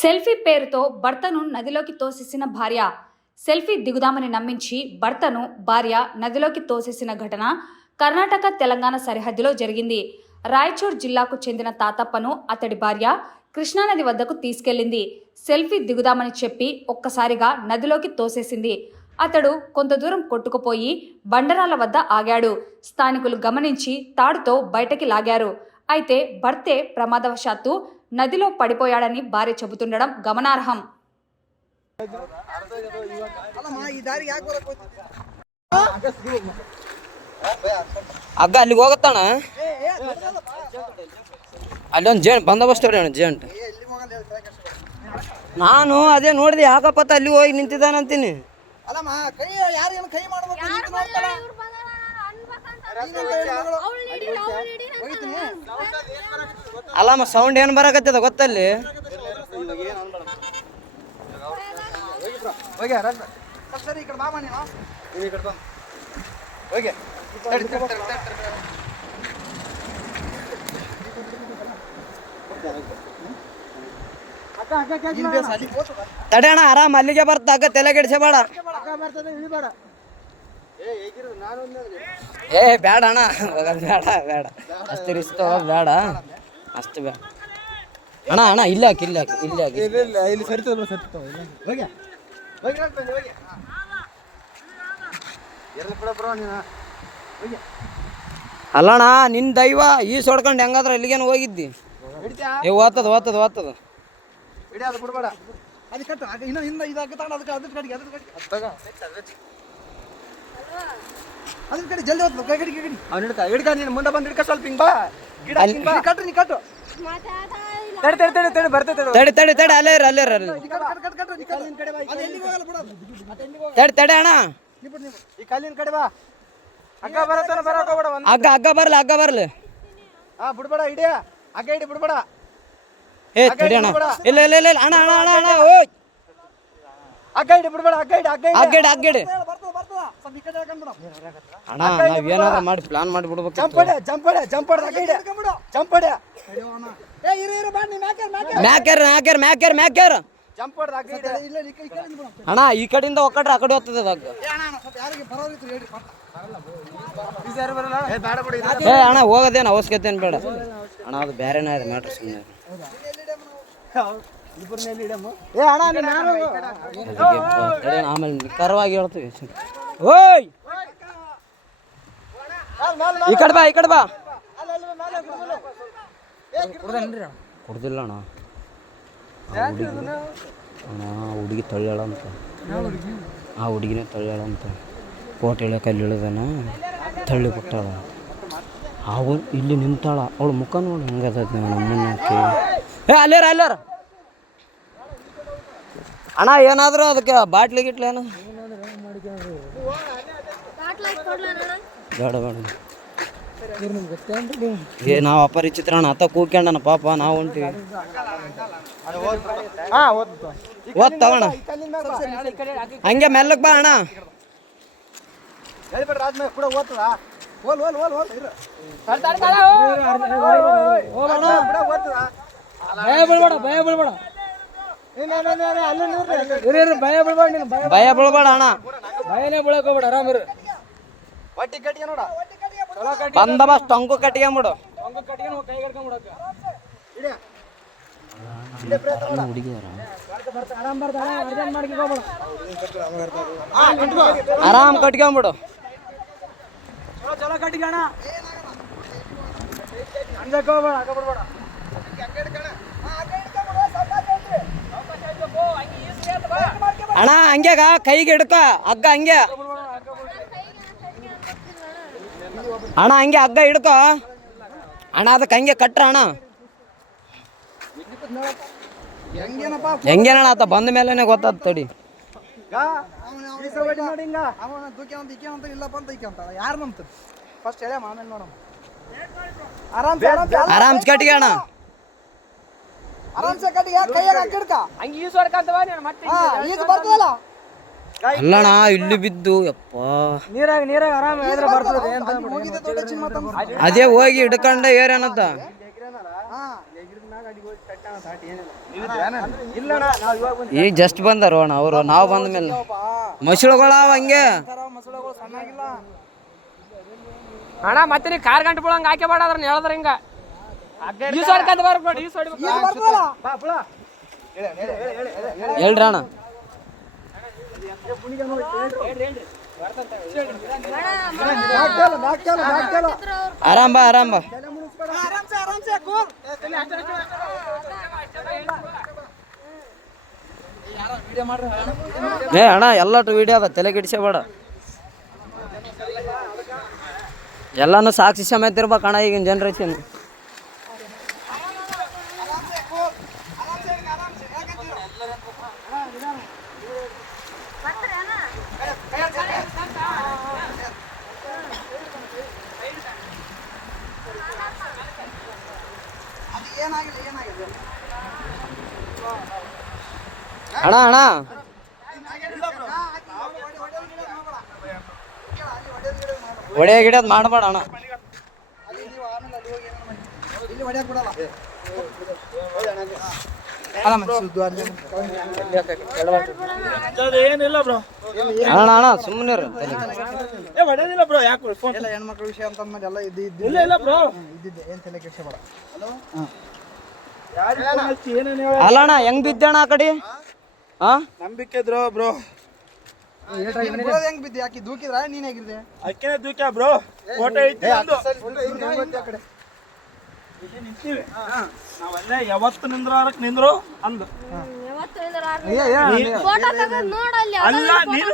Selfie పేరుతో భర్తను నదిలోకి తోసేసిన భార్య. సెల్ఫీ దిగుదామని నమ్మించి భర్తను భార్య నదిలోకి తోసేసిన ఘటన కర్ణాటక తెలంగాణ సరిహద్దులో జరిగింది. రాయచూర్ జిల్లాకు చెందిన తాతప్పను అతడి భార్య కృష్ణానది వద్దకు తీసుకెళ్లింది. సెల్ఫీ దిగుదామని చెప్పి ఒక్కసారిగా నదిలోకి తోసేసింది. అతడు కొంత దూరం కొట్టుకుపోయి బండరాల వద్ద ఆగాడు. స్థానికులు గమనించి తాడుతో బయటకి లాగారు. అయితే భర్తే ప్రమాదవశాత్తు నదిలో పడిపోయాడని భార్య చెబుతుండడం గమనార్హం. ಅಗ್ಗ ಅಲ್ಲಿಗೆ ಹೋಗತ್ತಾನ ಅಲ್ಲಿ ಒಂದು ಜೇನು ಬಂದೋಬಸ್ತ್ ಜೇಂಟ್ ನಾನು ಅದೇ ನೋಡಿದೆ ಯಾಕಪ್ಪತ್ತ ಅಲ್ಲಿ ಹೋಗಿ ನಿಂತಿದ್ದಾನಂತೀನಿ. ಅಲ್ಲಮ್ಮ ಸೌಂಡ್ ಏನು ಬರಕತ್ತದ ಗೊತ್ತಲ್ಲಿ. ತಡೆಯಣ ಆರಾಮ್ ಅಲ್ಲಿಗೆ ಬರ್ತ ಅಗ್ಗ ತಲೆ ಕೆಡಿಸಬೇಡ. ಏ ಬೇಡ ಅಣ್ಣ ಬೇಡ ಬೇಡ ಅಷ್ಟು ರಿಸ್ಕ್ ಬೇಡ ಅಷ್ಟು ಬೇಡ ಅಣ್ಣ ಅಣ್ಣ ಇಲ್ಲ ಹಾಕಿ ಇಲ್ಲ ಹಾಕಿ ಇಲ್ಲ ಹಾಕಿ ಇಲ್ಲಿ ಅಲ್ಲಣ್ಣ ನಿನ್ನ ದೈವ ಈ ಸೊಡ್ಕೊಂಡು ಹೆಂಗಾದ್ರೆ ಎಲ್ಲಿಗೇನು ಹೋಗಿದ್ದಿ. ಏ ಓದ್ತದ ಓದ್ತದ ಓದ್ತದ ಮುಂದೆ ಬಂದು ಹಿಡ್ಕ ಸ್ವಲ್ಪ ಹಿಂಗ್ ಬಾ ಕಟ್ರಿ ನೀ ಕಟ್ಟು ತಡಿ ತಡಿ ತಡಿ ಅಲ್ಲೇ ಅಲ್ಲೇ ತಡಿ ತಡಿ ಅಣ್ಣ ಈ ಕಲ್ಲಿನ ಕಡೆ ಬಾ. ಅಗ್ಗ ಬರತ್ತಾನ ಬರಕ ಹೋಗ್ಬೇಡ. ಹಗ್ಗ ಹಗ್ಗ ಬರ್ಲಿ ಹಗ್ಗ ಬರ್ಲಿ. ಬಿಡ್ಬೇಡ ಹಿಡಿಯ ಹಗ್ಗ ಹಿಡಿ ಬಿಡ್ಬೇಡ. ಏ ತಡಿ ಅಣ್ಣ ಇಲ್ಲ ಇಲ್ಲ ಇಲ್ಲ ಅಣ್ಣ ಅಣ್ಣ ಅಣ್ಣ ಅಣ್ಣ ಓಯ್ ಹಗ್ಗ ಹಿಡಿ ಬಿಡ್ಬೇಡ. ಹಗ್ಗ ಹಿಡಿ ಹಗ್ಗ ಹಿಡಿ ಹಗ್ಗ ಹಿಡಿ ಅಣ್ಣ ನಾವ್ ಏನಾದ್ರು ಮಾಡಿ ಪ್ಲಾನ್ ಮಾಡಿ ಬಿಡ್ಬೇಕು. ಜಂಪಡೆ ಜಂಪಡೆ ಜಂಪಡೆ ಹಗ್ಗ ಹಿಡಿ ಜಂಪಡೆ ಮ್ಯಾಕ್ಯಾರ ಮ್ಯಾಕ್ಯಾರ ಮ್ಯಾಕ್ಯಾರ ಮ್ಯಾಕ್ಯಾರ ಜಂಪಡೆ ಹಗ್ಗ ಹಿಡಿ. ಅಣ್ಣ ಈ ಕಡೆಯಿಂದ ಒಕ್ಕಟ್ರೆ ಆ ಕಡೆ ಹೋಗ್ತದೆ ಹಗ್ಗ. ಏ ಅಣ್ಣ ಹೋಗೋದೇನು ಅವಶ್ಯಕತೆ ಏನು ಬೇಡ ಅಣ್ಣ, ಅದು ಬೇರೆನೇ ಇದೆ ಮ್ಯಾಟ್ರ್. ಸುಮ್ಮನೆ ಆಮೇಲೆ ನಿಖರವಾಗಿ ಹೇಳ್ತೀವಿ. ಓಯ್ ಈ ಕಡೆ ಬಾ ಈ ಕಡೆ ಬಾ. ಕುಡ್ದಿಲ್ಲ ಅಣ್ಣ ಅಣ್ಣ ಹುಡುಗಿ ತಳ್ಳ್ಯಾಳ ಅಂತ. ಆ ಹುಡುಗಿನೇ ತಳ್ಳ್ಯಾಳ ಅಂತ. ಕೋಟೆ ಇಳಿಯ ಕಲ್ಲಿ ಇಳಿದಾನ ತಳ್ಳಿ ಬಿಟ್ಟಾಳ. ಅವು ಇಲ್ಲಿ ನಿಂತಾಳ. ಅವಳು ಮುಖ ನೋಡಿ ಹೆಂಗದ ನಮ್ಮನ್ನಕ್ಕೆ. ಏ ಅಲ್ಲಾರ ಅಲ್ಲಾರ ಅಣ್ಣ ಏನಾದರೂ ಅದಕ್ಕೆ ಬಾಟ್ಲಿ ಗಿಟ್ಲಿ ಏನು ಬೇಡ ಬೇಡ. ಏ ನಾವು ಅಪರಿಚಿತ್ರ ಅಣ್ಣ ಅತ್ತ ಕೂಕ್ಯಂಡನ ಪಾಪ ನಾವು ಹೊಂಟಿವಿ. ಓದ್ ತಗೋಣ ಹಂಗೆ ಮೆಲ್ಲಕ್ ಬಾ ಅಣ್ಣ. ಭಯ ಬೀಳ್ಬೇಡ ಅಣ್ಣ. ಭಯನೇ ಬೀಳಕೋಬೇಡ ಆರಾಮ ಬಂದೋಬಸ್ತ್ ಟೊಂಕು ಕಟ್ಕೊಂಬಿಡು. ಆರಾಮ್ ಕಟ್ಕೊಂಬಿಡು. ಅಣ್ಣ ಹಂಗ್ಯಾಗ ಕೈಗೆ ಹಿಡ್ಕ ಹಗ್ಗ ಹಂಗೆ ಅಣ್ಣ ಹಂಗೆ ಹಗ್ಗ ಹಿಡ್ಕೊ ಅಣ್ಣ. ಅದಕ್ಕೆ ಹಂಗೆ ಕಟ್ರ ಅಣ್ಣ. ಹೆಂಗೇನಣ್ಣ ಆತ ಬಂದ ಮೇಲೆನೆ ಗೊತ್ತಾದ ತಡಿ. ಆರಾಮ್ ಕಟ್ಟಿಗೆ ಅಣ್ಣ. ಅಲ್ಲಣ್ಣ ಇಲ್ಲಿ ಬಿದ್ದು ಯಪ್ಪ ನೀರಾಗ ಆರಾಮ ಅದೇ ಹೋಗಿ ಹಿಡ್ಕೊಂಡೆ ಏರೇನತ್ತ ಇಲ್ಲಣ್ಣ ನಾವು ಇವಾಗ ಬಂದು ಈಗ ಜಸ್ಟ್ ಬಂದಾರ ಅಣ್ಣ ಅವರು, ನಾವು ಬಂದ ಮೇಲೆ ಮಸುಳುಗಳ ಹಂಗೆ ಮಸೂಳೆಗಳು ಸಣ್ಣಾಗಿಲ್ಲ. ಅಣ್ಣ ಮತ್ತೆ ನೀ ಕಾರ್ ಗಂಟೆ ಬಿಡಂಗ ಹಾಕಿ ಬೇಡ ಅದ್ರ ಹೇಳಿದ್ರ ಹಿಂಗ ಈಸ್ ಹೊಡ್ಕಂತ ಬರ್ಬೇಡಿ, ಈಸ್ ಹೊಡಿಬೇಕು. ಬಾ ಪುಳ ಹೇಳ್ರಿ ಅಣ್ಣ. ಆರಾಮ್ ಬಾ ಆರಾಮ್ ಬಾ. ಏ ಅಣ್ಣ ಎಲ್ಲಟು ವಿಡಿಯೋ ಅದ, ತಲೆ ಕೆಡಿಸಬೇಡ. ಎಲ್ಲಾನು ಸಾಕ್ಷಿ ಸಮೇತ ಇರ್ಬೇಕು ಅಣ್ಣ ಈಗಿನ ಜನ್ರೇಷನ್. ಅಣ್ಣ ಅಣ್ಣ ಒಡೆ ಗಿಡದ್ ಮಾಡಬೇಡ ಅಣ್ಣ. ಏನಿಲ್ಲ ಬ್ರೋ, ಅಣ್ಣ ಅಣ್ಣ ಸುಮ್ಮನೆ ಹೊಡೆಯೋದಿಲ್ಲ ಬ್ರೋ. ಯಾಕೆ ಫೋನ್ ಹೆಣ್ಮಕ್ಳ ವಿಷಯ ಅಂತ ಅಂದ್ಮೇಲೆ ಎಲ್ಲ ಇಲ್ಲ ಇಲ್ಲ ಬ್ರೋ. ಇದ್ದಿದ್ದೆ ಏನ್ ತಲೆ ಕೆಡಿಸಬೇಡ. ಏನೇನು ಹೇಳ ಅಲ್ಲ ಅಣ್ಣ ಹೆಂಗ್ ಬಿದ್ದಣ್ಣ ಆ ಕಡೆ? ಹಾ ನಂಬಿಕೆ ಇದ್ರು ಬ್ರೋ. ಹೆಂಗ್ ಬಿದ್ದಿ? ಯಾಕೆ ದೂಕಿದ್ರ ನೀನ್ ಹೇಗಿದ್ದೆ? ಅಕ್ಕೇನೆ ದೂಕ್ಯ ಬ್ರೋ. ಫೋಟೋ ಐತಿ ನಂದು. ಇಲ್ಲಿ ನಿಂತೀವಿ. ನಾವಲ್ಲೇ ಯಾವತ್ತು ನಿಂದ್ರಾರಕ್ ನಿಂದ್ರು ಅಂದು. ಅಲ್ಲ ನೀನು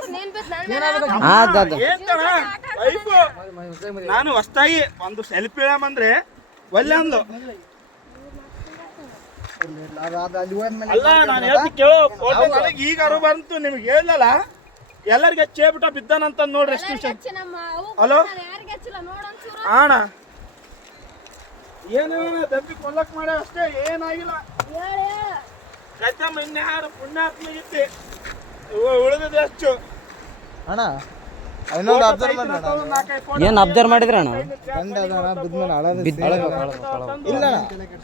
ಏನ್ ಕಣ ವೈಫು, ನಾನು ಹೊಸ್ತಾಗಿ ಒಂದು ಸೆಲ್ಫಿ ಇಳಂದ್ರೆ ಒಲ್ಲೆ ಅಂದ್ಲು. ಅಲ್ಲಿ ಹೋದ್ಮೇಲೆ ಅಲ್ಲ ನಾನು ಹೇಳ್ತಿ ಕೇಳೋ, ಫೋಟೋ ನನಗೆ ಈಗ ಅರು ಬಂತು, ನಿಮ್ಗೆ ಹೇಳಲ್ಲ ಎಲ್ಲರಿಗೆ ಚೇಬಿಟ ಬಿದ್ದಾನಂತ ನೋಡ್ರಿ ಎಷ್ಟು ವಿಷಯ. ಹಲೋ ಅಣ್ಣ, ಏನು ದಬ್ಬಿ ಕೊಲ್ಲಕ್ ಮಾಡ ಅಷ್ಟೇ, ಏನಾಗಿಲ್ಲ. ಕತ್ತಮ್ಮ ಇನ್ಯಾರು ಪುಣ್ಯಾತ್ಮಗಿತ್ತಿ ಉಳಿದಿದೆ ಹೆಚ್ಚು. ಅಣ್ಣ ಇನ್ನೊಂದು ಅಬ್ಸರ್ವ್ ಮಾಡಿ ಏನ್ ಅಬ್ಸರ್ವ್ ಮಾಡಿದ್ರಿ ಅಣ್ಣ? ಇಲ್ಲ